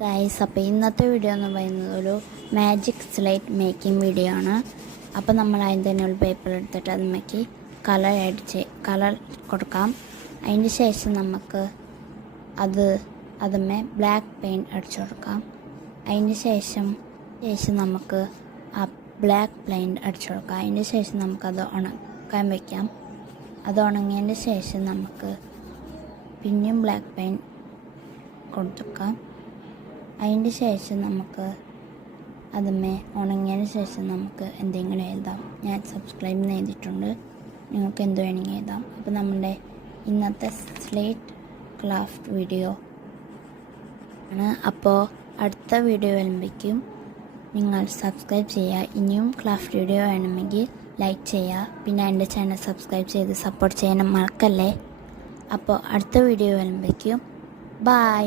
Guys, അപ്പോൾ ഇന്നത്തെ video എന്ന് പറയുന്നത് ഒരു മാജിക് സ്ലേറ്റ് മേക്കിംഗ് വീഡിയോ ആണ്. അപ്പോൾ നമ്മൾ അതിന് തന്നെ ഒരു പേപ്പർ എടുത്തിട്ട് അതിലേക്ക് കളർ കൊടുക്കാം. അതിന് ശേഷം നമുക്ക് അതുമേ ബ്ലാക്ക് പെയിൻറ്റ് അടിച്ചു കൊടുക്കാം. അതിന് ശേഷം നമുക്ക് ആ ബ്ലാക്ക് പെയിൻറ്റ് അടിച്ചു കൊടുക്കാം. അതിന് ശേഷം നമുക്കത് ഉണക്കാൻ വയ്ക്കാം. അത് ഉണങ്ങിയതിന് ശേഷം നമുക്ക് പിന്നെയും ബ്ലാക്ക് പെയിൻറ്റ് കൊടുക്കാം. അതിൻ്റെ ശേഷം നമുക്ക് അതുമേ ഉണങ്ങിയതിന് ശേഷം നമുക്ക് എന്തെങ്കിലും എഴുതാം. ഞാൻ സബ്സ്ക്രൈബ് ചെയ്തിട്ടുണ്ട്, നിങ്ങൾക്ക് എന്ത് വേണമെങ്കിൽ എഴുതാം. അപ്പോൾ നമ്മുടെ ഇന്നത്തെ സ്ലേറ്റ് ക്രാഫ്റ്റ് വീഡിയോ ആണ്. അപ്പോൾ അടുത്ത വീഡിയോ വരുമ്പോഴേക്കും നിങ്ങൾ സബ്സ്ക്രൈബ് ചെയ്യുക. ഇനിയും ക്രാഫ്റ്റ് വീഡിയോ വേണമെങ്കിൽ ലൈക്ക് ചെയ്യുക. പിന്നെ എൻ്റെ ചാനൽ സബ്സ്ക്രൈബ് ചെയ്ത് സപ്പോർട്ട് ചെയ്യാനും മറക്കല്ലേ. അപ്പോൾ അടുത്ത വീഡിയോ വരുമ്പോഴേക്കും ബൈ.